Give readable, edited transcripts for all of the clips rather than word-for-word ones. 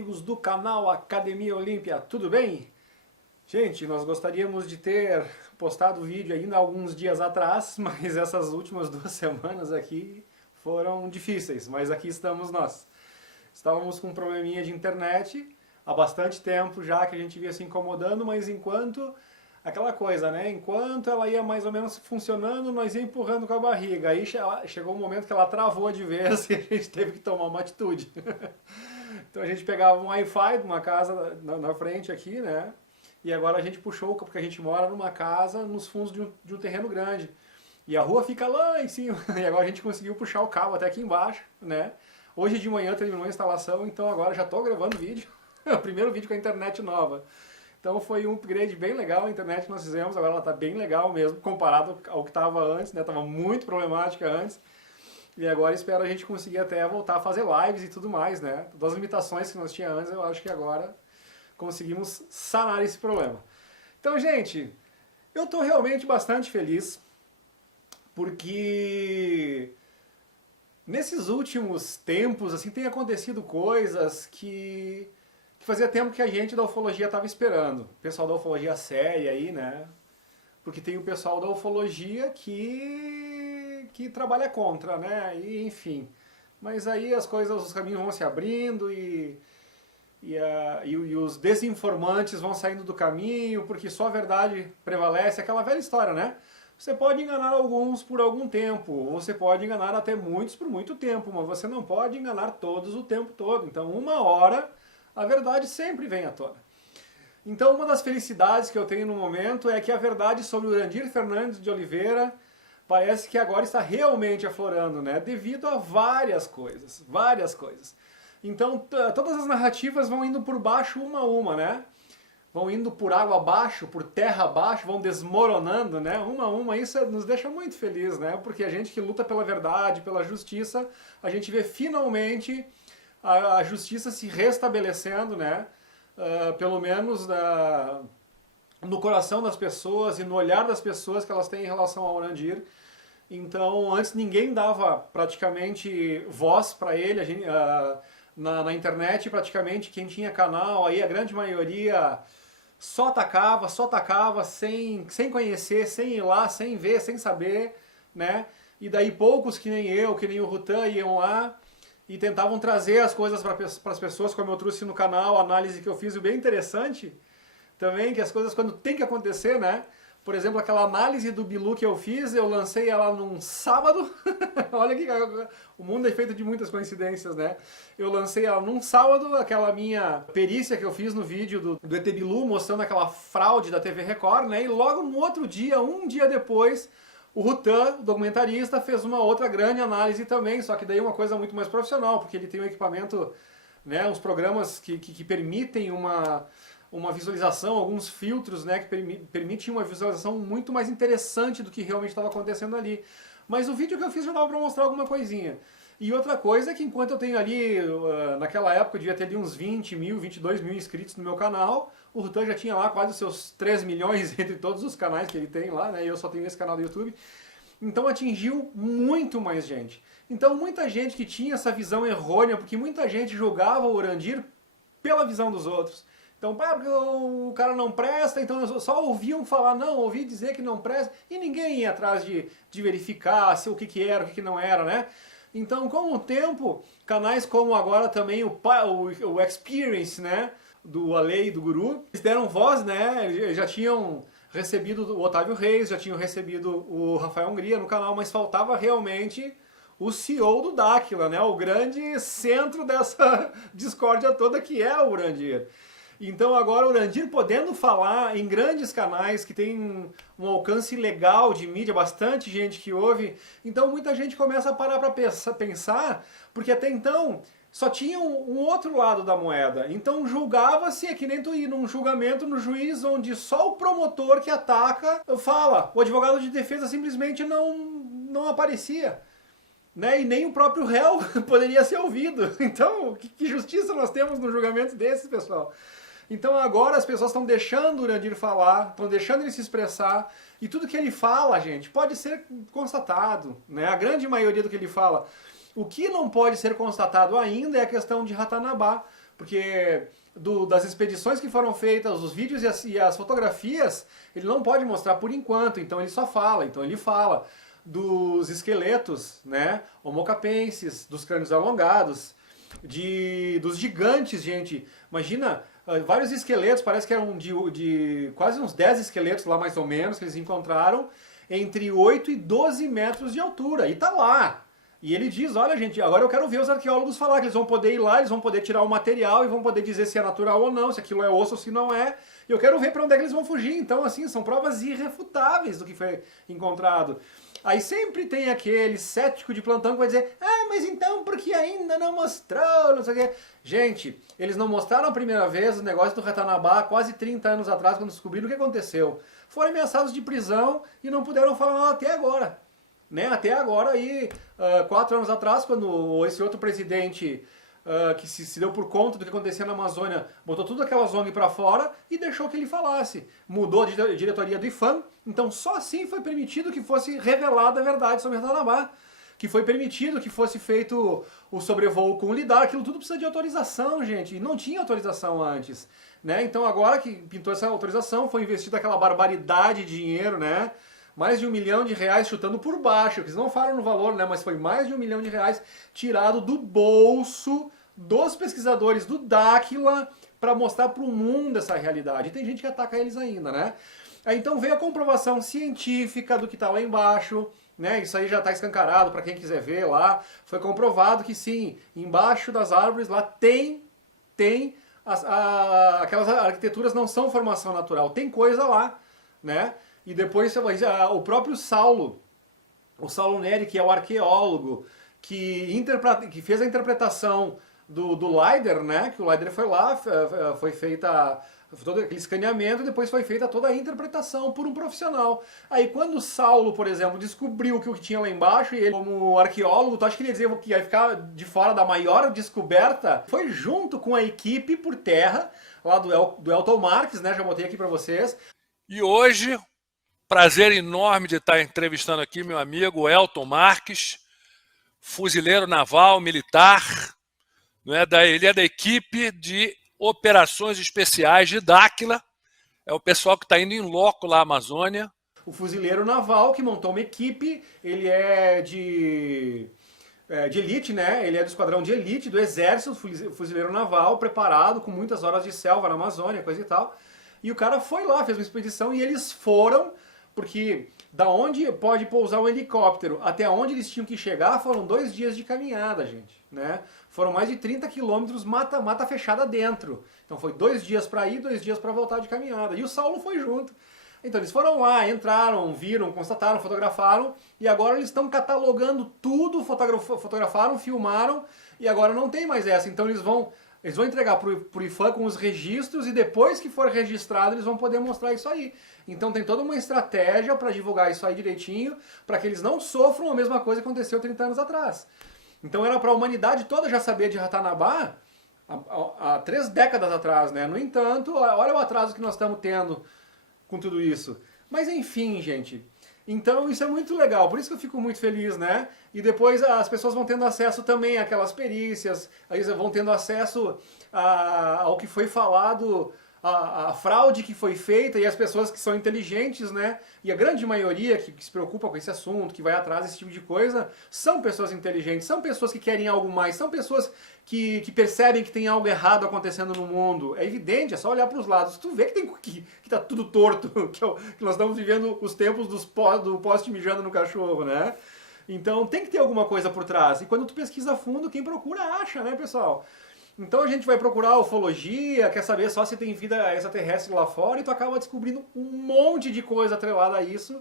amigos do canal Academia Olímpia, tudo bem? Gente, nós gostaríamos de ter postado o vídeo ainda alguns dias atrás, mas essas últimas 2 semanas aqui foram difíceis, mas aqui estamos nós. Estávamos com um probleminha de internet há bastante tempo já que a gente vinha se incomodando, mas aquela coisa, né? Enquanto ela ia mais ou menos funcionando, nós ia empurrando com a barriga. Aí chegou um momento que ela travou de vez e a gente teve que tomar uma atitude. Então a gente pegava um Wi-Fi de uma casa na frente aqui, né? E agora a gente puxou, porque a gente mora numa casa nos fundos de um terreno grande. E a rua fica lá em cima. E agora a gente conseguiu puxar o cabo até aqui embaixo, né? Hoje de manhã terminou a instalação, então agora já estou gravando vídeo. É o primeiro vídeo com a internet nova. Então foi um upgrade bem legal a internet que nós fizemos, agora ela está bem legal mesmo, comparado ao que estava antes, né? Estava muito problemática antes. E agora espero a gente conseguir até voltar a fazer lives e tudo mais, né? Das limitações que nós tínhamos antes, eu acho que agora conseguimos sanar esse problema. Então, gente, eu estou realmente bastante feliz, porque nesses últimos tempos, assim, tem acontecido coisas que fazia tempo que a gente da ufologia estava esperando. O pessoal da ufologia séria aí, né? Porque tem o pessoal da ufologia que trabalha contra, né? E, enfim. Mas aí as coisas, os caminhos vão se abrindo e os desinformantes vão saindo do caminho, porque só a verdade prevalece. Aquela velha história, né? Você pode enganar alguns por algum tempo, você pode enganar até muitos por muito tempo, mas você não pode enganar todos o tempo todo. Então, uma hora, a verdade sempre vem à tona. Então, uma das felicidades que eu tenho no momento é que a verdade sobre o Urandir Fernandes de Oliveira parece que agora está realmente aflorando, né? Devido a várias coisas, várias coisas. Então, todas as narrativas vão indo por baixo uma a uma, né? Vão indo por água abaixo, por terra abaixo, vão desmoronando, né? Uma a uma. Isso nos deixa muito feliz, né? Porque a gente que luta pela verdade, pela justiça, a gente vê finalmente a justiça se restabelecendo, né? Pelo menos no coração das pessoas e no olhar das pessoas que elas têm em relação ao Urandir. Então, antes ninguém dava praticamente voz para ele, na internet praticamente quem tinha canal, aí a grande maioria só atacava sem conhecer, sem ir lá, sem ver, sem saber, né? E daí poucos que nem eu, que nem o Rutan iam lá e tentavam trazer as coisas para as pessoas, como eu trouxe no canal, a análise que eu fiz, e bem interessante também, que as coisas quando tem que acontecer, né? Por exemplo, aquela análise do Bilu que eu fiz, eu lancei ela num sábado. Olha que o mundo é feito de muitas coincidências, né? Eu lancei ela num sábado, aquela minha perícia que eu fiz no vídeo do ET Bilu, mostrando aquela fraude da TV Record, né? E logo no outro dia, um dia depois, o Rutan, documentarista, fez uma outra grande análise também, só que daí uma coisa muito mais profissional, porque ele tem um equipamento, né? Uns programas que permitem uma visualização, alguns filtros, né, que permitem uma visualização muito mais interessante do que realmente estava acontecendo ali. Mas o vídeo que eu fiz já dava para mostrar alguma coisinha. E outra coisa é que enquanto eu tenho ali, naquela época eu devia ter ali uns 20 mil, 22 mil inscritos no meu canal, o Rutan já tinha lá quase os seus 3 milhões entre todos os canais que ele tem lá, né, e eu só tenho esse canal do YouTube. Então atingiu muito mais gente. Então muita gente que tinha essa visão errônea, porque muita gente julgava o Urandir pela visão dos outros. Então, porque o cara não presta, então só ouviam falar, não, ouvi dizer que não presta, e ninguém ia atrás de verificar se o que era, o que não era, né? Então, com o tempo, canais como agora também o Experience, né, do Ale e do Guru, eles deram voz, né, eles já tinham recebido o Otávio Reis, já tinham recebido o Rafael Hungria no canal, mas faltava realmente o CEO do Dáquila, né, o grande centro dessa discórdia toda que é o Urandir. Então agora o Urandir podendo falar em grandes canais que tem um alcance legal de mídia, bastante gente que ouve, então muita gente começa a parar para pensar, porque até então só tinha um outro lado da moeda. Então julgava-se, é que nem tu ir num julgamento no juiz onde só o promotor que ataca fala, o advogado de defesa simplesmente não aparecia. Né? E nem o próprio réu poderia ser ouvido. Então, que justiça nós temos no julgamento desses, pessoal? Então agora as pessoas estão deixando o Urandir falar, estão deixando ele se expressar, e tudo que ele fala, gente, pode ser constatado, né? A grande maioria do que ele fala. O que não pode ser constatado ainda é a questão de Ratanabá, Porque das expedições que foram feitas, os vídeos e as fotografias, ele não pode mostrar por enquanto, então ele só fala. Então ele fala dos esqueletos, né, Homo capensis, dos crânios alongados, dos gigantes, gente. Imagina, vários esqueletos, parece que eram de quase uns 10 esqueletos lá mais ou menos, que eles encontraram, entre 8 e 12 metros de altura, e tá lá. E ele diz, olha gente, agora eu quero ver os arqueólogos falar, que eles vão poder ir lá, eles vão poder tirar o material e vão poder dizer se é natural ou não, se aquilo é osso ou se não é. E eu quero ver para onde é que eles vão fugir. Então, assim, são provas irrefutáveis do que foi encontrado. Aí sempre tem aquele cético de plantão que vai dizer, ah, mas então por que ainda não mostrou, não sei o quê. Gente, eles não mostraram a primeira vez o negócio do Ratanabá quase 30 anos atrás, quando descobriram o que aconteceu. Foram ameaçados de prisão e não puderam falar nada até agora. Né? Até agora, aí, 4 anos atrás, quando esse outro presidente que se deu por conta do que acontecia na Amazônia, botou tudo aquelas ONG para fora e deixou que ele falasse. Mudou a diretoria do IPHAN, então só assim foi permitido que fosse revelada a verdade sobre Ratanabá. Que foi permitido que fosse feito o sobrevoo com o lidar, aquilo tudo precisa de autorização, gente, e não tinha autorização antes. Né? Então agora que pintou essa autorização, foi investido aquela barbaridade de dinheiro, né? Mais de R$1 milhão chutando por baixo, que eles não falam no valor, né? Mas foi mais de R$1 milhão tirado do bolso dos pesquisadores do Dáquila para mostrar para o mundo essa realidade. E tem gente que ataca eles ainda, né? Aí, então veio a comprovação científica do que está lá embaixo, né? Isso aí já está escancarado para quem quiser ver lá. Foi comprovado que sim, embaixo das árvores lá tem aquelas arquiteturas não são formação natural, tem coisa lá, né? E depois o próprio Saulo, o Saulo Neri, que é o arqueólogo, que fez a interpretação do Leider, né? Que o Leider foi lá, foi feita todo aquele escaneamento e depois foi feita toda a interpretação por um profissional. Aí quando o Saulo, por exemplo, descobriu o que tinha lá embaixo, e ele, como arqueólogo, tu acha que ele ia dizer que ia ficar de fora da maior descoberta? Foi junto com a equipe por terra, lá do Elton Marques, né? Já botei aqui para vocês. E hoje, prazer enorme de estar entrevistando aqui meu amigo Elton Marques, fuzileiro naval, militar, né? Ele é da equipe de operações especiais de Dáquila, é o pessoal que está indo em loco lá na Amazônia. O fuzileiro naval que montou uma equipe, ele é de elite, né? Ele é do esquadrão de elite do exército, fuzileiro naval, preparado, com muitas horas de selva na Amazônia, coisa e tal. E o cara foi lá, fez uma expedição e eles foram, porque da onde pode pousar um helicóptero até onde eles tinham que chegar foram 2 dias de caminhada, gente, né? Foram mais de 30 quilômetros mata fechada dentro. Então foi 2 dias para ir, 2 dias para voltar de caminhada. E o Saulo foi junto. Então eles foram lá, entraram, viram, constataram, fotografaram e agora eles estão catalogando tudo, fotografaram, filmaram e agora não tem mais essa. Então eles vão entregar pro IPHAN com os registros e depois que for registrado eles vão poder mostrar isso aí. Então tem toda uma estratégia para divulgar isso aí direitinho, para que eles não sofram a mesma coisa que aconteceu 30 anos atrás. Então era para a humanidade toda já saber de Ratanabá há 3 décadas atrás, né? No entanto, olha o atraso que nós estamos tendo com tudo isso. Mas enfim, gente. Então isso é muito legal, por isso que eu fico muito feliz, né? E depois as pessoas vão tendo acesso também àquelas perícias, aí vão tendo acesso ao que foi falado, a fraude que foi feita e as pessoas que são inteligentes, né? E a grande maioria que se preocupa com esse assunto, que vai atrás desse tipo de coisa, são pessoas inteligentes, são pessoas que querem algo mais, são pessoas que percebem que tem algo errado acontecendo no mundo. É evidente, é só olhar para os lados. Tu vê que tá tudo torto, que nós estamos vivendo os tempos do poste mijando no cachorro, né? Então tem que ter alguma coisa por trás. E quando tu pesquisa a fundo, quem procura acha, né, pessoal? Então a gente vai procurar ufologia, quer saber só se tem vida extraterrestre lá fora, e tu acaba descobrindo um monte de coisa atrelada a isso,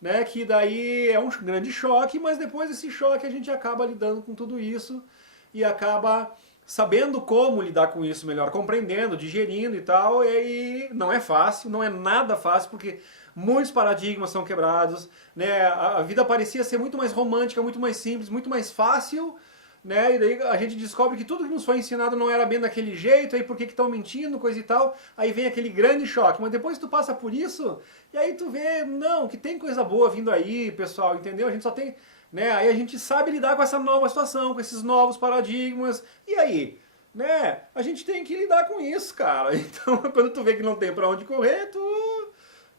né? Que daí é um grande choque, mas depois desse choque a gente acaba lidando com tudo isso e acaba sabendo como lidar com isso melhor, compreendendo, digerindo e tal, e aí não é fácil, não é nada fácil, porque muitos paradigmas são quebrados, né? A vida parecia ser muito mais romântica, muito mais simples, muito mais fácil, né? E daí a gente descobre que tudo que nos foi ensinado não era bem daquele jeito, aí por que estão mentindo, coisa e tal, aí vem aquele grande choque, mas depois tu passa por isso, e aí tu vê, não, que tem coisa boa vindo aí, pessoal, entendeu? A gente só tem, né? Aí a gente sabe lidar com essa nova situação, com esses novos paradigmas, e aí? né? A gente tem que lidar com isso, cara. Então, quando tu vê que não tem pra onde correr, tu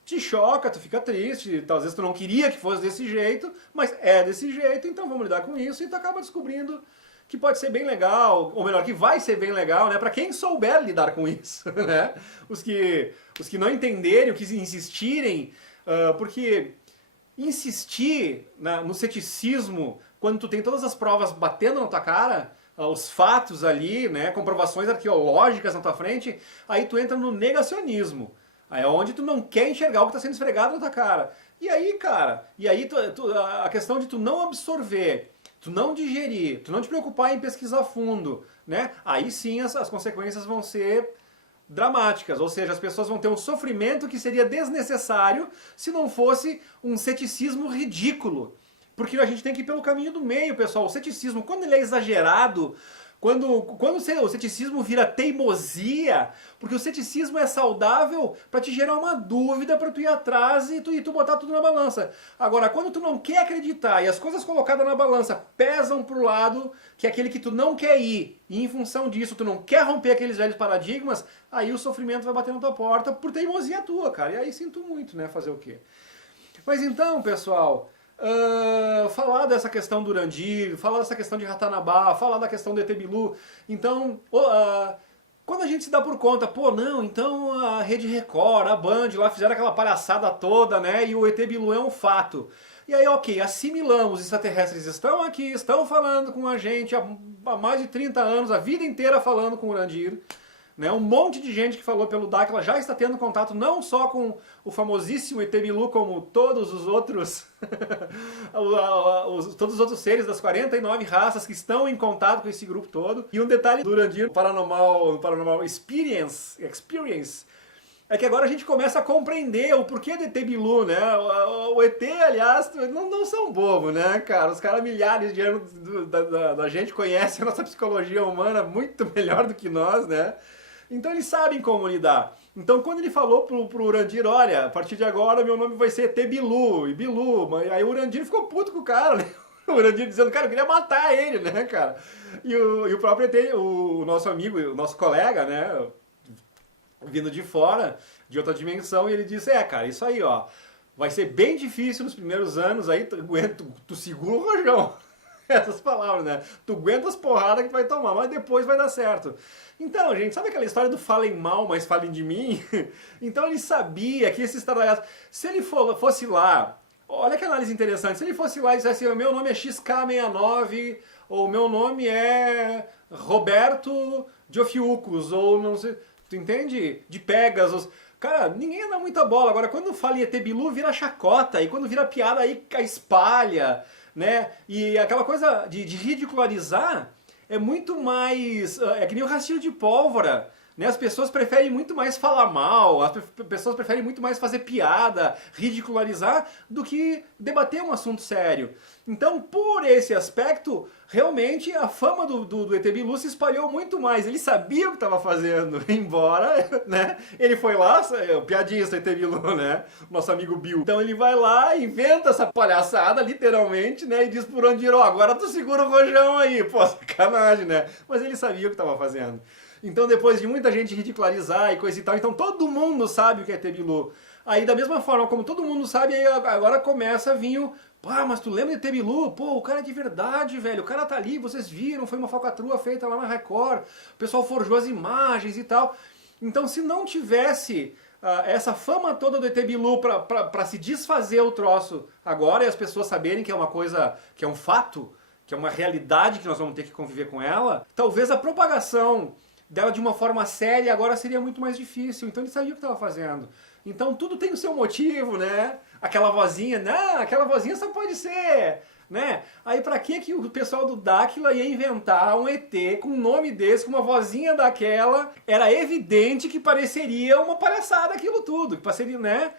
te choca, tu fica triste, às vezes tu não queria que fosse desse jeito, mas é desse jeito, então vamos lidar com isso, e tu acaba descobrindo que pode ser bem legal, ou melhor, que vai ser bem legal, né, para quem souber lidar com isso, né? Os que não entenderem, os que insistirem, porque insistir no ceticismo, quando tu tem todas as provas batendo na tua cara, os fatos ali, né, comprovações arqueológicas na tua frente, aí tu entra no negacionismo. Aí é onde tu não quer enxergar o que está sendo esfregado na tua cara. E aí, cara, a questão de tu não absorver, tu não digerir, tu não te preocupar em pesquisar fundo, né? Aí sim as consequências vão ser dramáticas, ou seja, as pessoas vão ter um sofrimento que seria desnecessário se não fosse um ceticismo ridículo. Porque a gente tem que ir pelo caminho do meio, pessoal. O ceticismo, quando ele é exagerado, quando o ceticismo vira teimosia, porque o ceticismo é saudável para te gerar uma dúvida, para tu ir atrás e tu botar tudo na balança. Agora, quando tu não quer acreditar e as coisas colocadas na balança pesam pro lado que é aquele que tu não quer ir, e em função disso tu não quer romper aqueles velhos paradigmas, aí o sofrimento vai bater na tua porta por teimosia tua, cara. E aí sinto muito, né? Fazer o quê? Mas então, pessoal, falar dessa questão do Urandir, falar dessa questão de Ratanabá, falar da questão do ET Bilu. Então, quando a gente se dá por conta, pô, não, então a Rede Record, a Band lá fizeram aquela palhaçada toda, né? E o ET Bilu é um fato. E aí, ok, assimilamos, os extraterrestres estão aqui, estão falando com a gente há mais de 30 anos, a vida inteira falando com o Urandir. Né? Um monte de gente que falou pelo Dáquila já está tendo contato não só com o famosíssimo ET Bilu, como todos os outros todos os outros seres das 49 raças que estão em contato com esse grupo todo. E um detalhe do Urandir Paranormal Experience é que agora a gente começa a compreender o porquê do ET Bilu, né? O ET, aliás, não são bobos, né, cara? Os caras milhares de anos da gente conhecem a nossa psicologia humana muito melhor do que nós, né? Então eles sabem como lidar. Então quando ele falou pro Urandir, olha, a partir de agora meu nome vai ser ET Bilu, e Bilu, aí o Urandir ficou puto com o cara, né? O Urandir dizendo, cara, eu queria matar ele, né, cara? E o próprio ET, o nosso amigo, o nosso colega, né, vindo de fora, de outra dimensão, e ele disse, cara, isso aí, ó, vai ser bem difícil nos primeiros anos, aí tu segura o rojão. Essas palavras, né? Tu aguenta as porradas que tu vai tomar, mas depois vai dar certo. Então, gente, sabe aquela história do falem mal, mas falem de mim? Então ele sabia que esses estardalhaços, se ele fosse lá, olha que análise interessante, se ele fosse lá e dissesse assim, meu nome é XK69, ou meu nome é Roberto Diofiucos, ou não sei, tu entende? De Pegasus. Cara, ninguém dá muita bola. Agora, quando fala em ET Bilu, vira chacota, e quando vira piada, aí espalha, né? E aquela coisa de ridicularizar é muito mais... É que nem o rastilho de pólvora, né? As pessoas preferem muito mais falar mal, as pessoas preferem muito mais fazer piada, ridicularizar, do que debater um assunto sério. Então, por esse aspecto, realmente a fama do ET Bilu se espalhou muito mais. Ele sabia o que estava fazendo, embora, né? Ele foi lá, o piadista ET Bilu, né? Nosso amigo Bill. Então ele vai lá, inventa essa palhaçada, literalmente, né? E diz por onde ir, ó, agora tu segura o rojão aí. Pô, sacanagem, né? Mas ele sabia o que estava fazendo. Então, depois de muita gente ridicularizar e coisa e tal, então todo mundo sabe o que é ET Bilu. Aí, da mesma forma como todo mundo sabe, aí agora começa a vir o... Pá, mas tu lembra de ET Bilu? Pô, o cara é de verdade, velho. O cara tá ali, vocês viram, foi uma falcatrua feita lá na Record. O pessoal forjou as imagens e tal. Então, se não tivesse essa fama toda do ET Bilu pra se desfazer o troço agora e as pessoas saberem que é uma coisa, que é um fato, que é uma realidade que nós vamos ter que conviver com ela, talvez a propagação dela de uma forma séria agora seria muito mais difícil. Então ele sabia o que estava fazendo. Então tudo tem o seu motivo, né? Aquela vozinha, não, aquela vozinha só pode ser, né? Aí pra que o pessoal do Dáquila ia inventar um ET com um nome desse, com uma vozinha daquela? Era evidente que pareceria uma palhaçada aquilo tudo, que pareceria, né?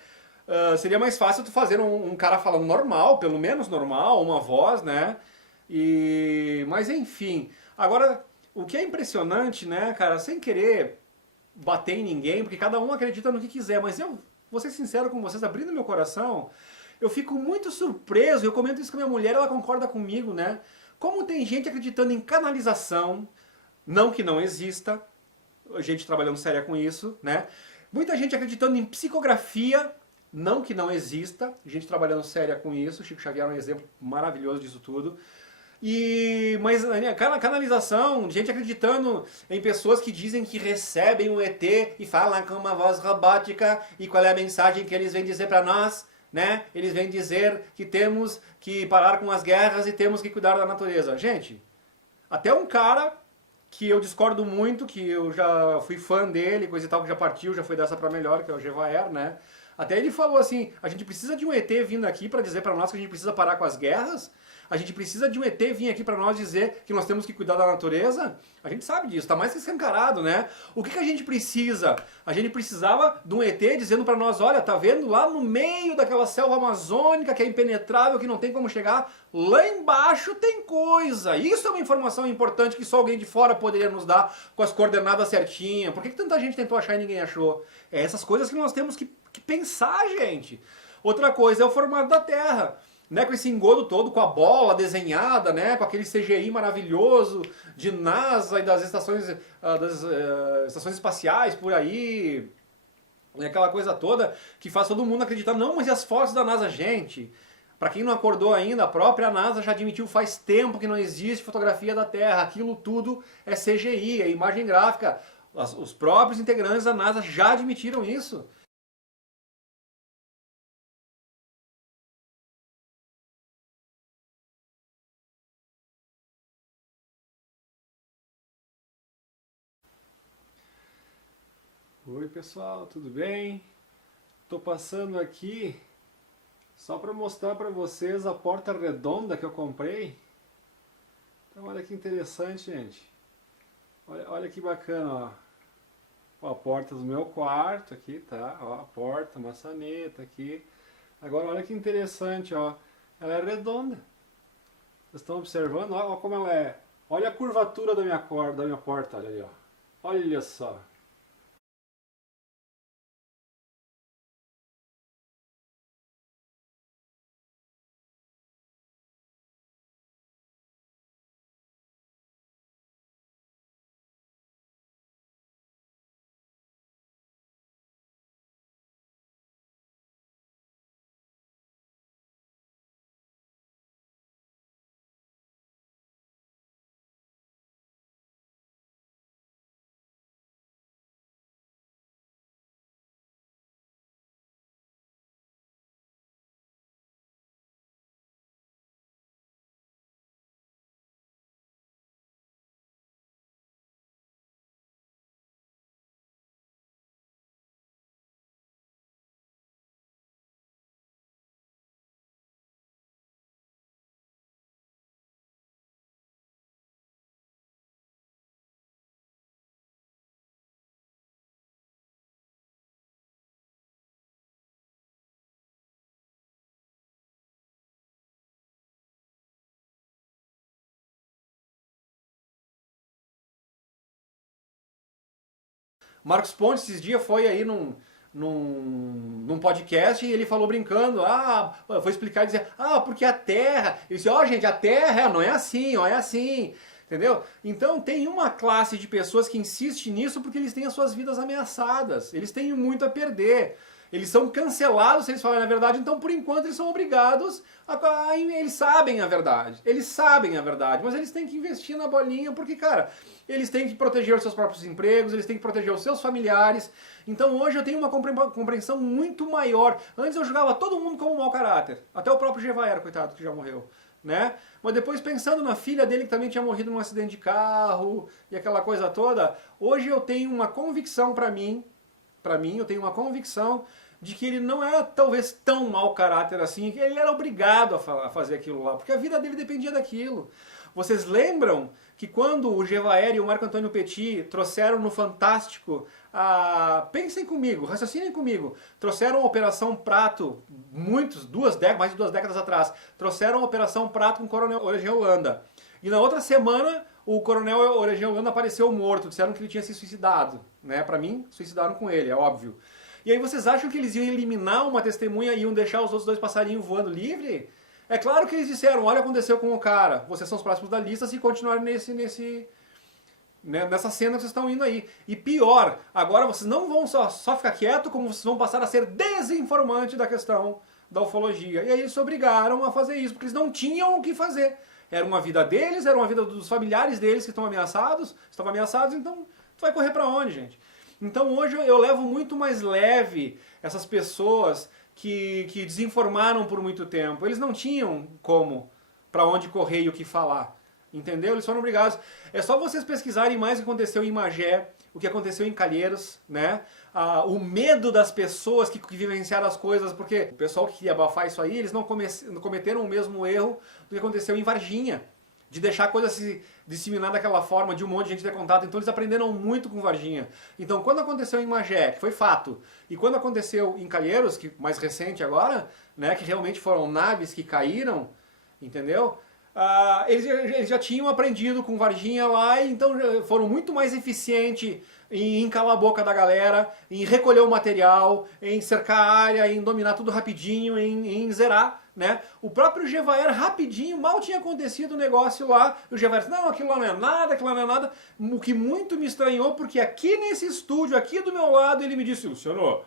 Seria mais fácil tu fazer um cara falando normal, pelo menos normal, uma voz, né? Mas enfim, agora... O que é impressionante, né, cara, sem querer bater em ninguém, porque cada um acredita no que quiser, mas eu vou ser sincero com vocês, abrindo meu coração, eu fico muito surpreso, eu comento isso com a minha mulher, ela concorda comigo, né, como tem gente acreditando em canalização, Não que não exista, gente trabalhando séria com isso, né? Muita gente acreditando em psicografia, não que não exista, gente trabalhando séria com isso. Chico Xavier é um exemplo maravilhoso disso tudo. Mas canalização, gente acreditando em pessoas que dizem que recebem um ET e falam com uma voz robótica, e qual é a mensagem que eles vêm dizer para nós, né? Eles vêm dizer que temos que parar com as guerras e temos que cuidar da natureza. Gente, até um cara que eu discordo muito, que eu já fui fã dele, coisa e tal, que já partiu, já foi dessa pra melhor, que é o Gevaer, né? Até ele falou assim, a gente precisa de um ET vindo aqui pra dizer pra nós que a gente precisa parar com as guerras? A gente precisa de um ET vir aqui pra nós dizer que nós temos que cuidar da natureza? A gente sabe disso, tá mais que escancarado, né? O que a gente precisa? A gente precisava de um ET dizendo pra nós, olha, tá vendo lá no meio daquela selva amazônica que é impenetrável, que não tem como chegar, lá embaixo tem coisa. Isso é uma informação importante que só alguém de fora poderia nos dar com as coordenadas certinhas. Por que tanta gente tentou achar e ninguém achou? É essas coisas que nós temos que pensar, gente. Outra coisa é o formato da Terra. Né, com esse engodo todo, com a bola desenhada, né, com aquele CGI maravilhoso de NASA e das estações espaciais por aí, aquela coisa toda que faz todo mundo acreditar, não, mas e as fotos da NASA? Gente, para quem não acordou ainda, a própria NASA já admitiu faz tempo que não existe fotografia da Terra, aquilo tudo é CGI, é imagem gráfica, os próprios integrantes da NASA já admitiram isso. Oi pessoal, tudo bem? Tô passando aqui só para mostrar para vocês a porta redonda que eu comprei. Então olha que interessante, gente. Olha que bacana, ó. A porta do meu quarto aqui, tá? Ó, a porta, maçaneta aqui. Agora olha que interessante, ó. Ela é redonda. Vocês estão observando? Ó como ela é. Olha a curvatura da minha porta, olha ali, ó. Olha só. Marcos Pontes esses dias foi aí num podcast e ele falou brincando, foi explicar e dizer, porque a Terra, ele disse, gente, a Terra não é assim, ó, é assim, entendeu? Então tem uma classe de pessoas que insiste nisso porque eles têm as suas vidas ameaçadas, eles têm muito a perder. Eles são cancelados se eles falarem a verdade, então por enquanto eles são obrigados eles sabem a verdade, mas eles têm que investir na bolinha porque, cara, eles têm que proteger os seus próprios empregos, eles têm que proteger os seus familiares. Então hoje eu tenho uma compreensão muito maior. Antes eu julgava todo mundo como mau caráter, até o próprio Gevaer, coitado, que já morreu, né? Mas depois pensando na filha dele que também tinha morrido num acidente de carro e aquela coisa toda, hoje eu tenho uma convicção para mim, eu tenho uma convicção de que ele não era talvez tão mau caráter assim, que ele era obrigado a fazer aquilo lá, porque a vida dele dependia daquilo. Vocês lembram que quando o Gevaer e o Marco Antônio Petit trouxeram no Fantástico, pensem comigo, raciocinem comigo, trouxeram a Operação Prato, mais de 2 décadas atrás, trouxeram a Operação Prato com o Coronel Origem Holanda. E na outra semana, o Coronel Origem Holanda apareceu morto, disseram que ele tinha se suicidado. Né? Para mim, suicidaram com ele, é óbvio. E aí vocês acham que eles iam eliminar uma testemunha e iam deixar os outros 2 passarinhos voando livre? É claro que eles disseram, olha o que aconteceu com o cara, vocês são os próximos da lista se continuarem né, nessa cena que vocês estão indo aí. E pior, agora vocês não vão só ficar quieto, como vocês vão passar a ser desinformante da questão da ufologia. E aí eles se obrigaram a fazer isso, porque eles não tinham o que fazer. Era uma vida deles, era uma vida dos familiares deles que estão ameaçados, estavam ameaçados, então tu vai correr para onde, gente? Então hoje eu levo muito mais leve essas pessoas que desinformaram por muito tempo. Eles não tinham como, para onde correr e o que falar. Entendeu? Eles foram obrigados. É só vocês pesquisarem mais o que aconteceu em Magé, o que aconteceu em Calheiros, né? O medo das pessoas que vivenciaram as coisas, porque o pessoal que queria abafar isso aí, eles não cometeram o mesmo erro do que aconteceu em Varginha, de deixar a coisa se disseminar daquela forma, de um monte de gente ter contato. Então eles aprenderam muito com Varginha. Então quando aconteceu em Magé, que foi fato, e quando aconteceu em Calheiros, que mais recente agora, né, que realmente foram naves que caíram, entendeu? Eles já tinham aprendido com Varginha lá, e então foram muito mais eficientes em calar a boca da galera, em recolher o material, em cercar a área, em dominar tudo rapidinho, em zerar, né? O próprio Gevaer rapidinho, mal tinha acontecido o negócio lá, e o Gevaer disse, não, aquilo lá não é nada, aquilo lá não é nada, o que muito me estranhou, porque aqui nesse estúdio, aqui do meu lado, ele me disse, Luciano,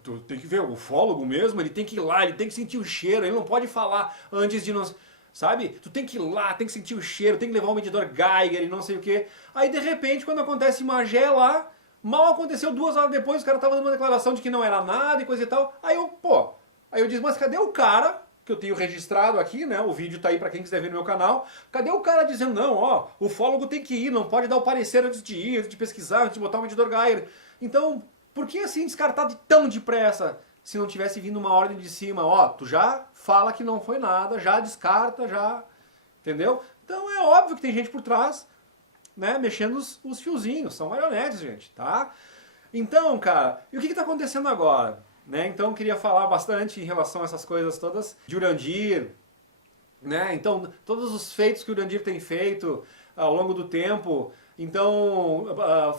tu tem que ver, o ufólogo mesmo, ele tem que ir lá, ele tem que sentir o cheiro, ele não pode falar antes de nos... Sabe? Tu tem que ir lá, tem que sentir o cheiro, tem que levar um medidor Geiger e não sei o que. Aí de repente, quando acontece Magé lá, mal aconteceu 2 horas depois, o cara tava dando uma declaração de que não era nada e coisa e tal. Aí eu disse, mas cadê o cara, que eu tenho registrado aqui, né? O vídeo tá aí pra quem quiser ver no meu canal. Cadê o cara dizendo, não, ó, o ufólogo tem que ir, não pode dar o parecer antes de ir, antes de pesquisar, antes de botar o medidor Geiger. Então, por que assim descartar tão depressa? Se não tivesse vindo uma ordem de cima, ó, tu já fala que não foi nada, já descarta, já, entendeu? Então é óbvio que tem gente por trás, né, mexendo os fiozinhos, são marionetes, gente, tá? Então, cara, e o que tá acontecendo agora? Né? Então eu queria falar bastante em relação a essas coisas todas de Urandir, né? Então, todos os feitos que o Urandir tem feito ao longo do tempo. Então,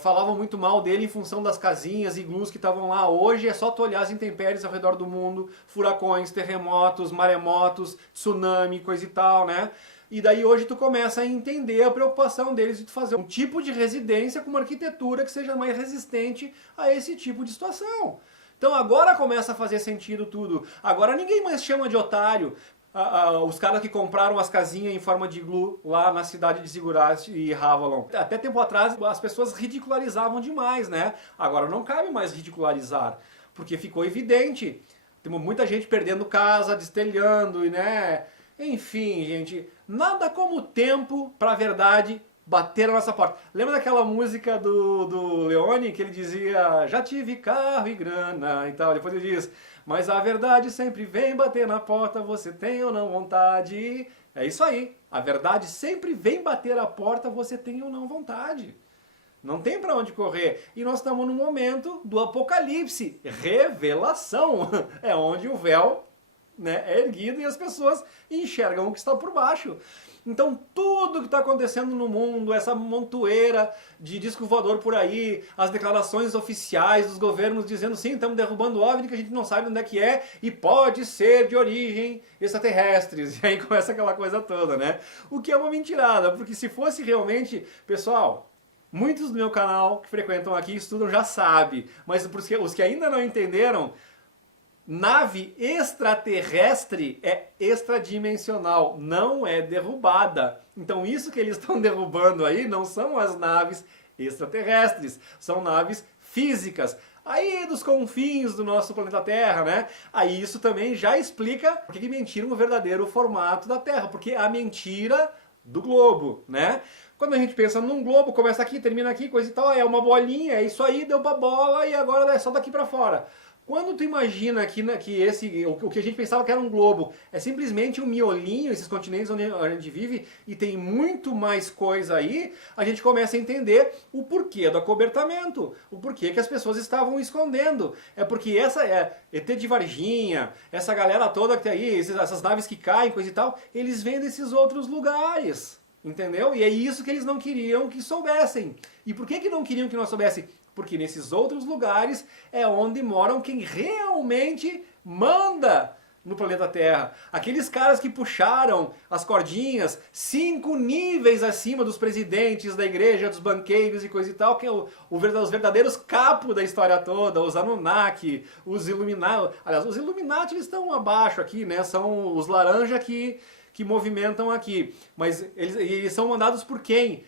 falavam muito mal dele em função das casinhas e iglus que estavam lá. Hoje é só tu olhar as intempéries ao redor do mundo, furacões, terremotos, maremotos, tsunami, coisa e tal, né? E daí hoje tu começa a entender a preocupação deles de tu fazer um tipo de residência com uma arquitetura que seja mais resistente a esse tipo de situação. Então agora começa a fazer sentido tudo. Agora ninguém mais chama de otário os caras que compraram as casinhas em forma de iglu lá na cidade de Ziggurat e Havalon. Até tempo atrás as pessoas ridicularizavam demais, né? Agora não cabe mais ridicularizar, porque ficou evidente. Tem muita gente perdendo casa, destelhando, né? Enfim, gente, nada como o tempo pra verdade bater na nossa porta. Lembra daquela música do Leone que ele dizia, já tive carro e grana e tal. Depois ele diz, mas a verdade sempre vem bater na porta, você tem ou não vontade? É isso aí, a verdade sempre vem bater a porta, você tem ou não vontade. Não tem pra onde correr. E nós estamos no momento do apocalipse, revelação. É onde o véu, né, é erguido e as pessoas enxergam o que está por baixo. Então tudo que está acontecendo no mundo, essa montoeira de disco voador por aí, as declarações oficiais dos governos dizendo sim, estamos derrubando OVNI que a gente não sabe onde é que é e pode ser de origem extraterrestres. E aí começa aquela coisa toda, né? O que é uma mentirada, porque se fosse realmente, pessoal, muitos do meu canal que frequentam aqui estudam já sabem, mas os que ainda não entenderam, nave extraterrestre é extradimensional, não é derrubada. Então isso que eles estão derrubando aí não são as naves extraterrestres, são naves físicas, aí dos confins do nosso planeta Terra, né? Aí isso também já explica por que mentiram o verdadeiro formato da Terra, porque a mentira do globo, né? Quando a gente pensa num globo, começa aqui, termina aqui, coisa e tal, é uma bolinha, é isso aí, deu pra bola e agora é só daqui pra fora. Quando tu imagina que o que a gente pensava que era um globo é simplesmente um miolinho, esses continentes onde a gente vive, e tem muito mais coisa aí, a gente começa a entender o porquê do acobertamento, o porquê que as pessoas estavam escondendo. É porque essa ET de Varginha, essa galera toda que tem aí, essas naves que caem, coisa e tal, eles vêm desses outros lugares, entendeu? E é isso que eles não queriam que soubessem. E por que não queriam que nós soubessem? Porque nesses outros lugares é onde moram quem realmente manda no planeta Terra. Aqueles caras que puxaram as cordinhas 5 níveis acima dos presidentes da igreja, dos banqueiros e coisa e tal, que é os verdadeiros capos da história toda, os Anunnaki, os Illuminati. Aliás, os Illuminati eles estão abaixo aqui, né? São os laranja que movimentam aqui. Mas eles são mandados por quem?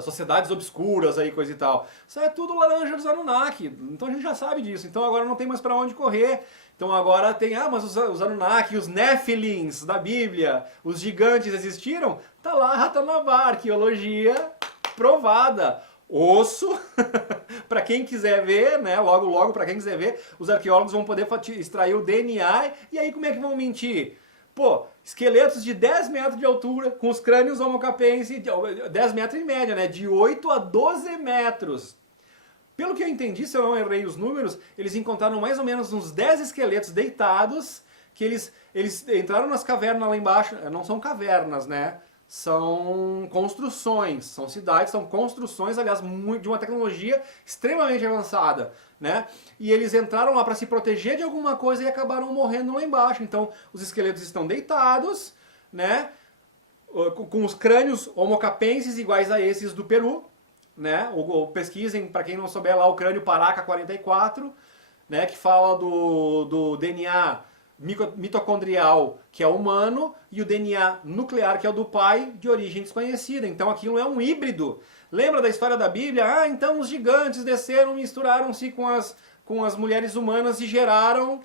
Sociedades obscuras aí, coisa e tal. Isso é tudo laranja dos Anunnaki. Então a gente já sabe disso. Então agora não tem mais pra onde correr. Então agora tem, mas os Anunnaki, os Nephilims da Bíblia, os gigantes existiram? Tá lá, Ratanabá, arqueologia provada. Osso, para quem quiser ver, né? Logo, logo, para quem quiser ver, os arqueólogos vão poder extrair o DNA. E aí como é que vão mentir? Pô, esqueletos de 10 metros de altura, com os crânios homo capense, 10 metros em média, né? De 8 a 12 metros. Pelo que eu entendi, se eu não errei os números, eles encontraram mais ou menos uns 10 esqueletos deitados, que eles entraram nas cavernas lá embaixo. Não são cavernas, né? São construções, são cidades, são construções, aliás, de uma tecnologia extremamente avançada, né? E eles entraram lá para se proteger de alguma coisa e acabaram morrendo lá embaixo. Então, os esqueletos estão deitados, né? Com os crânios homocapenses iguais a esses do Peru, né? Pesquisem, para quem não souber lá, o crânio Paraca 44, né? Que fala do DNA mitocondrial, que é humano, e o DNA nuclear, que é o do pai, de origem desconhecida. Então aquilo é um híbrido. Lembra da história da Bíblia? Ah, então os gigantes desceram, misturaram-se com as mulheres humanas e geraram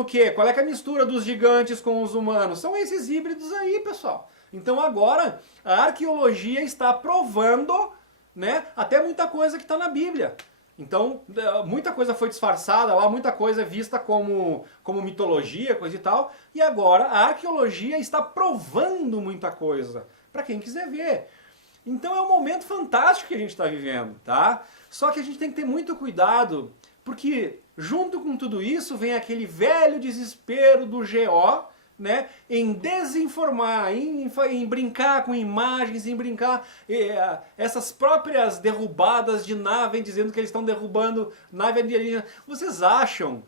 o quê? Qual é que é a mistura dos gigantes com os humanos? São esses híbridos aí, pessoal. Então agora a arqueologia está provando, né, até muita coisa que está na Bíblia. Então, muita coisa foi disfarçada lá, muita coisa é vista como mitologia, coisa e tal. E agora a arqueologia está provando muita coisa, para quem quiser ver. Então é um momento fantástico que a gente está vivendo, tá? Só que a gente tem que ter muito cuidado, porque junto com tudo isso vem aquele velho desespero do GO, né, em desinformar, em brincar com imagens, em brincar essas próprias derrubadas de nave, dizendo que eles estão derrubando nave alienígena. Vocês acham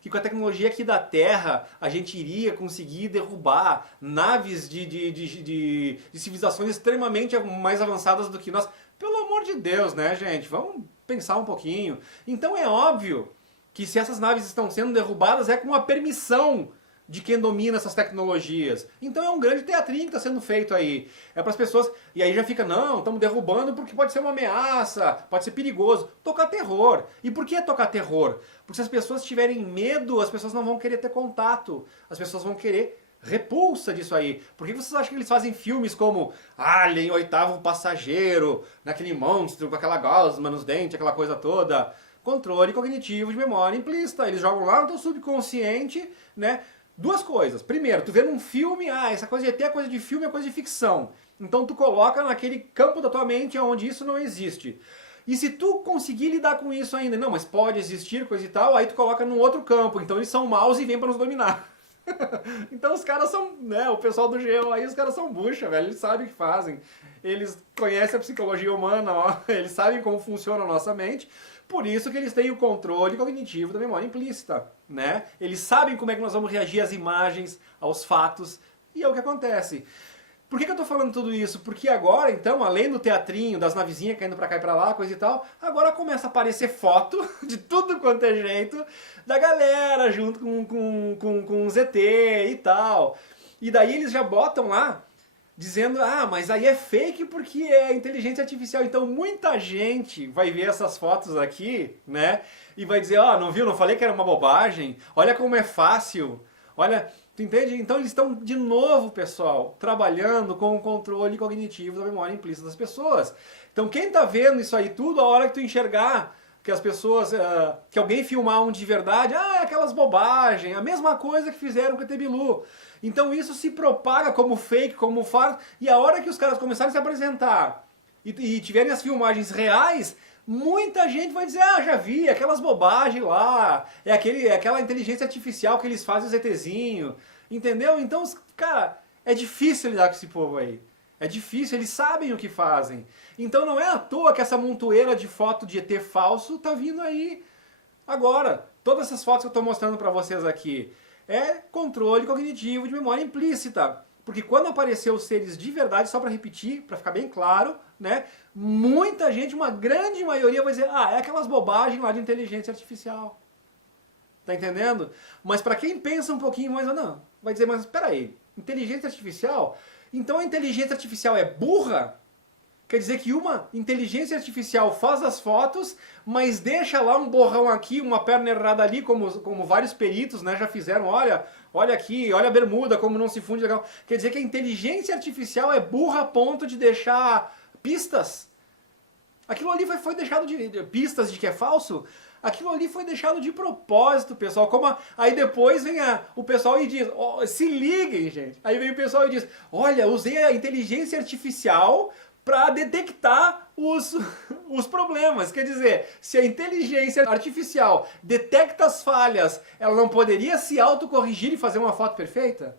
que com a tecnologia aqui da Terra a gente iria conseguir derrubar naves de civilizações extremamente mais avançadas do que nós? Pelo amor de Deus, né, gente? Vamos pensar um pouquinho. Então é óbvio que se essas naves estão sendo derrubadas é com a permissão de quem domina essas tecnologias. Então é um grande teatrinho que está sendo feito aí. É para as pessoas... E aí já fica, não, estamos derrubando porque pode ser uma ameaça, pode ser perigoso. Tocar terror. E por que tocar terror? Porque se as pessoas tiverem medo, as pessoas não vão querer ter contato. As pessoas vão querer repulsa disso aí. Por que vocês acham que eles fazem filmes como Alien, Oitavo Passageiro, naquele monstro com aquela gosma nos dentes, aquela coisa toda? Controle cognitivo de memória implícita. Eles jogam lá no teu subconsciente, né? Duas coisas. Primeiro, tu vê num filme, essa coisa de ET é coisa de filme, é coisa de ficção. Então tu coloca naquele campo da tua mente onde isso não existe. E se tu conseguir lidar com isso ainda, não, mas pode existir, coisa e tal, aí tu coloca num outro campo. Então eles são maus e vêm para nos dominar. Então os caras são, né, o pessoal do Geo aí, os caras são bucha, velho, eles sabem o que fazem. Eles conhecem a psicologia humana, ó, eles sabem como funciona a nossa mente. Por isso que eles têm o controle cognitivo da memória implícita, né? Eles sabem como é que nós vamos reagir às imagens, aos fatos, e é o que acontece. Por que eu tô falando tudo isso? Porque agora, então, além do teatrinho, das navezinhas caindo pra cá e pra lá, coisa e tal, agora começa a aparecer foto de tudo quanto é jeito da galera junto com os ET e tal. E daí eles já botam lá dizendo, mas aí é fake porque é inteligência artificial. Então muita gente vai ver essas fotos aqui, né? E vai dizer, não viu, não falei que era uma bobagem? Olha como é fácil. Olha, tu entende? Então eles estão, de novo, pessoal, trabalhando com o controle cognitivo da memória implícita das pessoas. Então quem tá vendo isso aí tudo, a hora que tu enxergar que as pessoas, que alguém filmar um de verdade, é aquelas bobagens, a mesma coisa que fizeram com o ET Bilu. Então isso se propaga como fake, como farsa, e a hora que os caras começarem a se apresentar e tiverem as filmagens reais, muita gente vai dizer, já vi, aquelas bobagens lá, é aquela inteligência artificial que eles fazem os ETzinhos, entendeu? Então, cara, é difícil lidar com esse povo aí. É difícil, eles sabem o que fazem. Então não é à toa que essa montoeira de foto de ET falso tá vindo aí agora. Todas essas fotos que eu estou mostrando para vocês aqui. é controle cognitivo de memória implícita. Porque quando apareceu os seres de verdade, só para repetir, para ficar bem claro, né, muita gente, uma grande maioria vai dizer, é aquelas bobagens lá de inteligência artificial. Tá entendendo? Mas para quem pensa um pouquinho mais, não, vai dizer, mas peraí, inteligência artificial? Então a inteligência artificial é burra? Quer dizer que uma inteligência artificial faz as fotos, mas deixa lá um borrão aqui, uma perna errada ali, como vários peritos, né, já fizeram. Olha aqui, olha a bermuda, como não se funde legal. Quer dizer que a inteligência artificial é burra a ponto de deixar pistas? Aquilo ali foi deixado de pistas de que é falso? Aquilo ali foi deixado de propósito, pessoal. Aí depois vem o pessoal e diz, se liguem, gente. Aí vem o pessoal e diz, olha, usei a inteligência artificial para detectar os problemas. Quer dizer, se a inteligência artificial detecta as falhas, ela não poderia se autocorrigir e fazer uma foto perfeita?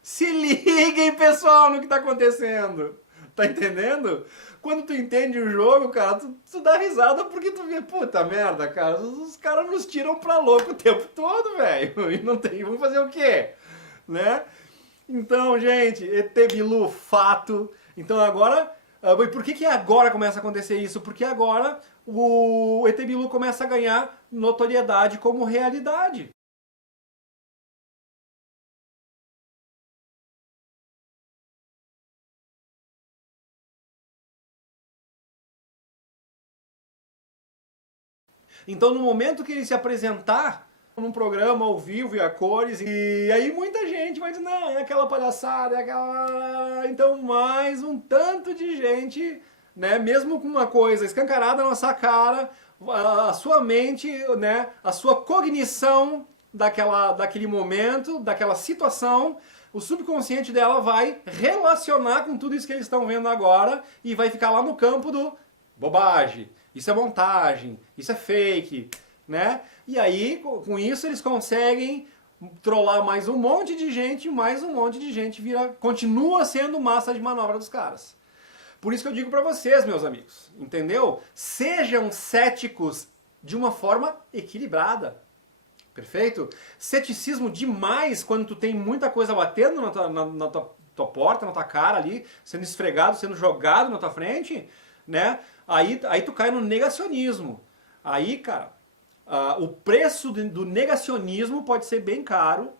Se liguem, pessoal, no que está acontecendo. Tá entendendo? Quando tu entende o jogo, cara, tu dá risada porque tu vê, puta merda, cara, os caras nos tiram pra louco o tempo todo, velho. E não tem, vamos fazer o quê? Né? Então, gente, ET Bilu, fato. Então agora, e por que agora começa a acontecer isso? Porque agora o ET Bilu começa a ganhar notoriedade como realidade. Então, no momento que ele se apresentar num programa ao vivo e a cores, e aí muita gente vai dizer, não, é aquela palhaçada, é aquela... Então, mais um tanto de gente, né, mesmo com uma coisa escancarada na nossa cara, a sua mente, né, a sua cognição daquele momento, daquela situação, o subconsciente dela vai relacionar com tudo isso que eles estão vendo agora e vai ficar lá no campo do bobagem. Isso é montagem, isso é fake, né? E aí, com isso, eles conseguem trollar mais um monte de gente continua sendo massa de manobra dos caras. Por isso que eu digo pra vocês, meus amigos, entendeu? Sejam céticos de uma forma equilibrada. Perfeito? Ceticismo demais quando tu tem muita coisa batendo na tua porta, na tua cara ali, sendo esfregado, sendo jogado na tua frente, né? Aí tu cai no negacionismo. Aí, cara, o preço do negacionismo pode ser bem caro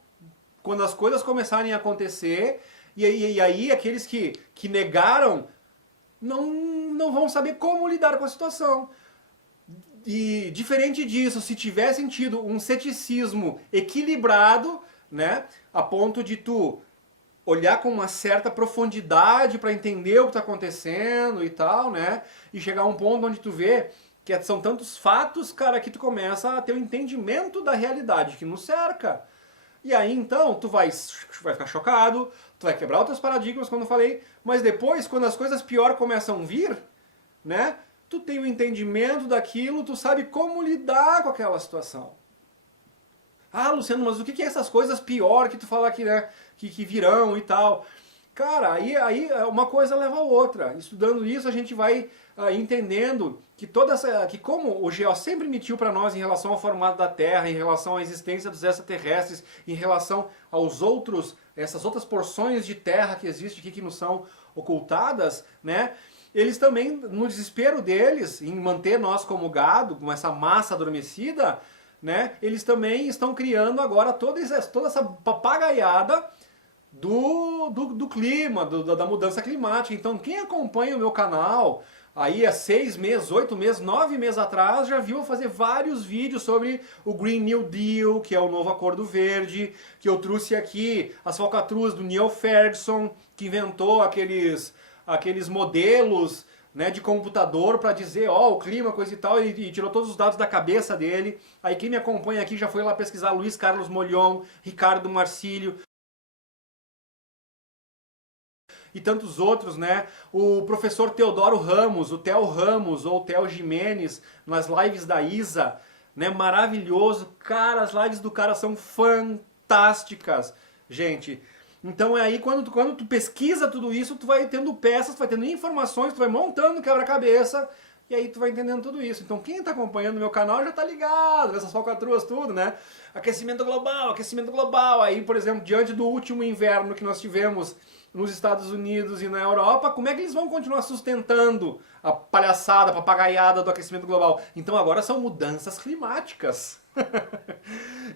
quando as coisas começarem a acontecer e aí aqueles que negaram não vão saber como lidar com a situação. E diferente disso, se tivesse tido um ceticismo equilibrado, né, a ponto de tu olhar com uma certa profundidade para entender o que está acontecendo e tal, né? E chegar a um ponto onde tu vê que são tantos fatos, cara, que tu começa a ter o entendimento da realidade que nos cerca. E aí então tu vai ficar chocado, tu vai quebrar outros paradigmas, como eu falei, mas depois, quando as coisas pior começam a vir, né? Tu tem o entendimento daquilo, tu sabe como lidar com aquela situação. Ah, Luciano, mas o que é essas coisas pior que tu fala aqui, né? Que virão e tal. Cara, aí uma coisa leva a outra. Estudando isso, a gente vai entendendo que que como o GEO sempre emitiu para nós em relação ao formato da Terra, em relação à existência dos extraterrestres, em relação essas outras porções de Terra que existem aqui que nos são ocultadas, né? Eles também, no desespero deles, em manter nós como gado, com essa massa adormecida, né? Eles também estão criando agora toda essa papagaiada do clima, da mudança climática. Então, quem acompanha o meu canal aí há 6 meses, 8 meses, 9 meses atrás, já viu eu fazer vários vídeos sobre o Green New Deal, que é o novo acordo verde, que eu trouxe aqui as falcatruas do Neil Ferguson, que inventou aqueles modelos, né, de computador para dizer, o clima, coisa e tal, e tirou todos os dados da cabeça dele. Aí quem me acompanha aqui já foi lá pesquisar Luiz Carlos Molhon, Ricardo Marcílio e tantos outros, né? O professor Teodoro Ramos, o Theo Ramos ou Theo Jimenez, nas lives da Isa, né? Maravilhoso. Cara, as lives do cara são fantásticas, gente. Então é aí quando tu pesquisa tudo isso, tu vai tendo peças, tu vai tendo informações, tu vai montando quebra-cabeça E aí tu vai entendendo tudo isso. Então quem está acompanhando o meu canal já está ligado nessas falcatruas tudo, né? Aquecimento global, aquecimento global. Aí, por exemplo, diante do último inverno que nós tivemos nos Estados Unidos e na Europa, como é que eles vão continuar sustentando a palhaçada, a papagaiada do aquecimento global? Então agora são mudanças climáticas.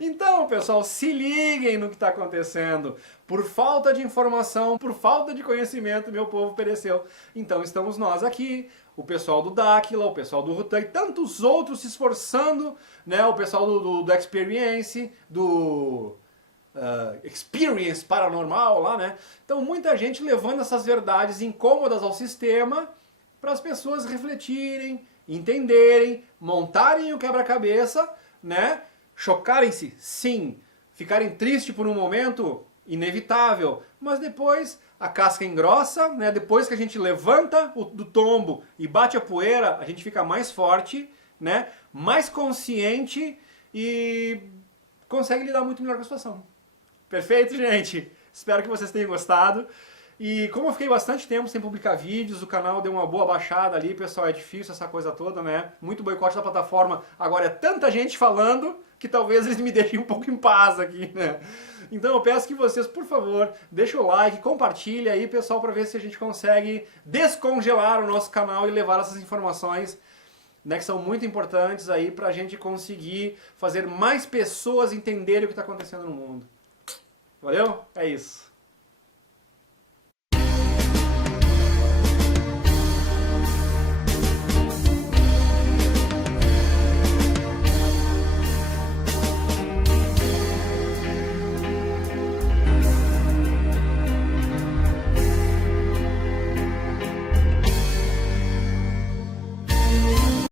Então, pessoal, se liguem no que está acontecendo. Por falta de informação, por falta de conhecimento, meu povo pereceu. Então estamos nós aqui, o pessoal do Dáquila, o pessoal do Rutan e tantos outros se esforçando, né? O pessoal do Experience, do Experience Paranormal lá, né? Então muita gente levando essas verdades incômodas ao sistema para as pessoas refletirem, entenderem, montarem o quebra-cabeça, né? Chocarem-se, sim. Ficarem tristes por um momento, inevitável. Mas depois a casca engrossa, né? Depois que a gente levanta do tombo e bate a poeira, a gente fica mais forte, né? Mais consciente e consegue lidar muito melhor com a situação. Perfeito, gente? Espero que vocês tenham gostado. E como eu fiquei bastante tempo sem publicar vídeos, o canal deu uma boa baixada ali, pessoal, é difícil essa coisa toda, né? Muito boicote da plataforma, agora é tanta gente falando que talvez eles me deixem um pouco em paz aqui, né? Então eu peço que vocês, por favor, deixem o like, compartilhem aí, pessoal, para ver se a gente consegue descongelar o nosso canal e levar essas informações, né, que são muito importantes aí para a gente conseguir fazer mais pessoas entenderem o que está acontecendo no mundo. Valeu? É isso.